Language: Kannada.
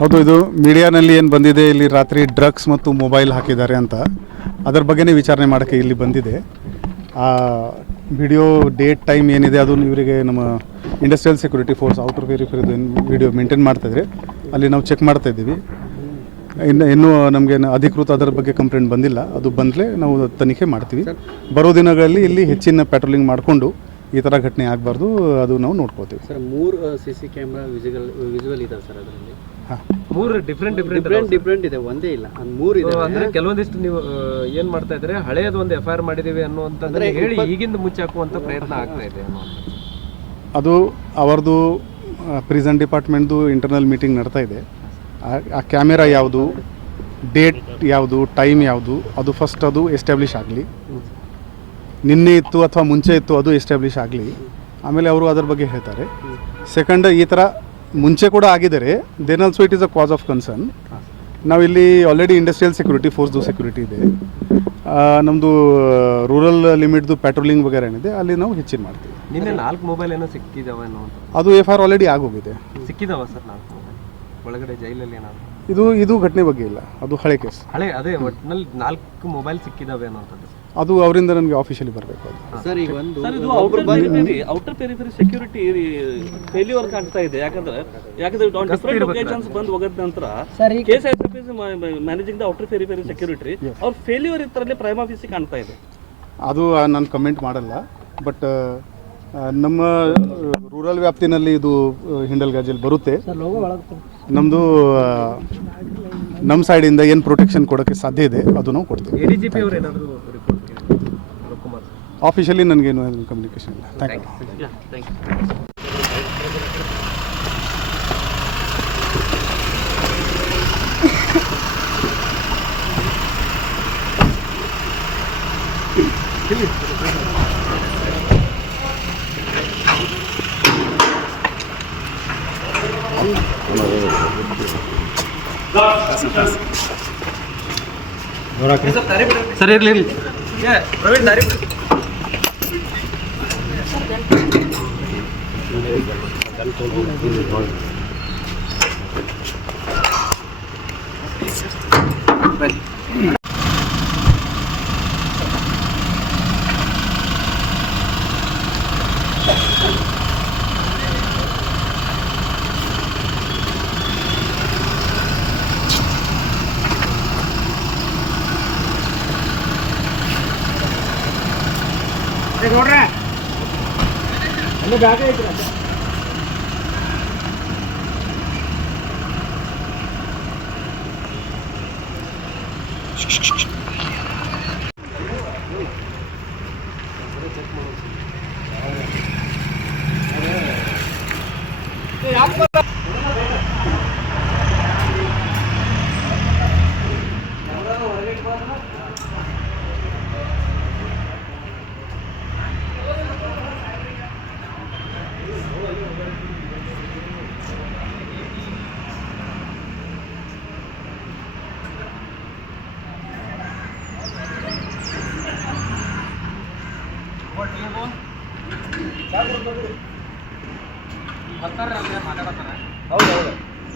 ಹೌದು, ಇದು ಮೀಡಿಯಾನಲ್ಲಿ ಏನು ಬಂದಿದೆ, ಇಲ್ಲಿ ರಾತ್ರಿ ಡ್ರಗ್ಸ್ ಮತ್ತು ಮೊಬೈಲ್ ಹಾಕಿದ್ದಾರೆ ಅಂತ. ಅದರ ಬಗ್ಗೆನೇ ವಿಚಾರಣೆ ಮಾಡೋಕ್ಕೆ ಇಲ್ಲಿ ಬಂದಿದೆ. ಆ ವಿಡಿಯೋ ಡೇಟ್ ಟೈಮ್ ಏನಿದೆ ಅದು ಇವರಿಗೆ ನಮ್ಮ ಇಂಡಸ್ಟ್ರಿಯಲ್ ಸೆಕ್ಯೂರಿಟಿ ಫೋರ್ಸ್, ಔಟರ್ ವೆರಿಫೈರ್ದು ವಿಡಿಯೋ ಮೇಂಟೈನ್ ಮಾಡ್ತಾಯಿದ್ರೆ ಅಲ್ಲಿ ನಾವು ಚೆಕ್ ಮಾಡ್ತಾ ಇದ್ದೀವಿ. ಇನ್ನು, ಇನ್ನೂ ನಮಗೆ ಅಧಿಕೃತ ಅದರ ಬಗ್ಗೆ ಕಂಪ್ಲೇಂಟ್ ಬಂದಿಲ್ಲ. ಅದು ಬಂದಲೇ ನಾವು ತನಿಖೆ ಮಾಡ್ತೀವಿ. ಬರೋ ದಿನಗಳಲ್ಲಿ ಇಲ್ಲಿ ಹೆಚ್ಚಿನ ಪ್ಯಾಟ್ರೋಲಿಂಗ್ ಮಾಡಿಕೊಂಡು ಈ ಥರ ಘಟನೆ ಆಗಬಾರ್ದು ಅದು ನಾವು ನೋಡ್ಕೋತೀವಿ ಸರ್ ಮೂರು C C camera visual visual ಇದಾವೆ ಸರ್ ಅದರಲ್ಲಿ. ಮೂರು ಡಿಫ್ರೆಂಟ್ ಡಿಫ್ರೆಂಟ್ ಡಿಫ್ರೆಂಟ್ ಡಿಫ್ರೆಂಟ್ ಇದೆ ಒಂದೇ ಇಲ್ಲ ಅದು ಮೂರು ಇದೆ. ಅಂದ್ರೆ ಕೆಲವೊಂದಿಷ್ಟು ನೀವು ಏನ್ ಮಾಡ್ತಾ ಇದ್ರೆ ಹಳೆಯದು ಒಂದು ಎಫ್ ಐ ಆರ್ ಮಾಡಿದೀವಿ ಅನ್ನುವಂತಂದ್ರೆ ಹೇಳಿ ಈಗಿಂದ ಮುಚ್ಚಾಕುವಂತ ಪ್ರಯತ್ನ ಆಗ್ತಾ ಇದೆ ಅದು ಅವರದು ಪ್ರಿಸನ್ ಡಿಪಾರ್ಟ್ಮೆಂಟ್ದು ಇಂಟರ್ನಲ್ ಮೀಟಿಂಗ್ ನಡ್ತಾ ಇದೆ. ಆ- ಆ ಕ್ಯಾಮೆರಾ ಯಾವುದು ಡೇಟ್ ಯಾವುದು ಟೈಮ್ ಯಾವುದು ಅದು ಫಸ್ಟ್ ಅದು ಎಸ್ಟಾಬ್ಲಿಷ್ ಆಗಲಿ. ನಿನ್ನೆ ಇತ್ತು ಅಥವಾ ಮುಂಚೆ ಇತ್ತು ಅದು ಎಸ್ಟಾಬ್ಲಿಷ್ ಆಗಲಿ. ಆಮೇಲೆ ಅವರು ಅದರ ಬಗ್ಗೆ ಹೇಳ್ತಾರೆ. ಸೆಕೆಂಡ್ ಈ ಥರ ಮುಂಚೆ ಕೂಡ ಆಗಿದ್ದಾರೆ then also it is a cause of concern ನಾವಿಲ್ಲಿ ಆಲ್ರೆಡಿ ಇಂಡಸ್ಟ್ರಿಯಲ್ ಸೆಕ್ಯೂರಿಟಿ ಫೋರ್ಸ್ದು ಸೆಕ್ಯೂರಿಟಿ ಇದೆ. ನಮ್ಮದು ರೂರಲ್ ಲಿಮಿಟ್ದು ಪ್ಯಾಟ್ರೋಲಿಂಗ್ ವಗೇರೆ ಏನಿದೆ ಅಲ್ಲಿ ನಾವು ಹೆಚ್ಚಿನ ಮಾಡ್ತೀವಿ. ನಿನ್ನೆ ನಾಲ್ಕು ಮೊಬೈಲ್ ಏನೋ ಸಿಕ್ಕಿದಾವೆ ಅದು ಎಫ್ ಆರ್ ಆಲ್ರೆಡಿ ಆಗೋಗಿದೆ. ಸಿಕ್ಕಿದಾವ ಸರ್ ನಾಲ್ಕು ಮೊಬೈಲ್ ಒಳಗಡೆ ಜೈಲಲ್ಲಿ ಏನಾದ್ರು? ಇದು ಇದು ಘಟನೆ ಬಗ್ಗೆ ಇಲ್ಲ. ಅದು ಹಳೆ ಕೇಸ್ ಹಳೆ ಅದೇ ಒಟ್ಟಿನಲ್ಲಿ ನಾಲ್ಕು ಮೊಬೈಲ್ ಸಿಕ್ಕಿದಾವೆ ಅನ್ನುವಂಥದ್ದು ಅದು ಅವರಿಂದ ನನಗೆ ಆಫೀಷಿಯಲಿ ಬರಬೇಕು ಅದು. ಸರ್ ಈಗ ಒಂದು ಸರ್ ಇದು outer periphery outer periphery security failure ಕಾಣ್ತಾ ಇದೆ. ಯಾಕಂದ್ರೆ ಯಾಕಂದ್ರೆ ಡಿಫರೆಂಟ್ ಲೊಕೇಶನ್ಸ್ ಬಂದು ಹೋಗದ ನಂತರ K S F is managing the outer periphery security ಅವ್ರ ಫೇಲ್ಯೂರ್ ಇತ್ತರಲ್ಲಿ ಪ್ರೈಮ್ ಆಫೀಸ್ ಕಾಣ್ತಾ ಇದೆ. ಅದು ನಾನು ಕಮೆಂಟ್ ಮಾಡಲ್ಲ. ಬಟ್ ನಮ್ಮ ರೂರಲ್ ವ್ಯಾಪ್ತಿನಲ್ಲಿ ಇದು ಹಿಂಡಲ್ ಗಾಜಲ್ಲಿ ಬರುತ್ತೆ. ನಮ್ಮದು ನಮ್ಮ ಸೈಡಿಂದ ಏನು ಪ್ರೊಟೆಕ್ಷನ್ ಕೊಡೋಕ್ಕೆ ಸಾಧ್ಯ ಇದೆ ಅದು ನಾವು ಕೊಡ್ತೀವಿ ಆಫಿಷಿಯಲಿ ನನಗೇನು ಕಮ್ಯುನಿಕೇಷನ್ ಇಲ್ಲ. Thank you thank you sir ಇರ್ಲಿ ಇರ್ಲಿ. ಪ್ರವೀಣ್ ದಾರಿ gorra. ഒന്ന് ബാഗ് അയക്കണം Shh, shh, shh. ಬರ್ತಾರೆ ಹೌದು ಹೌದು.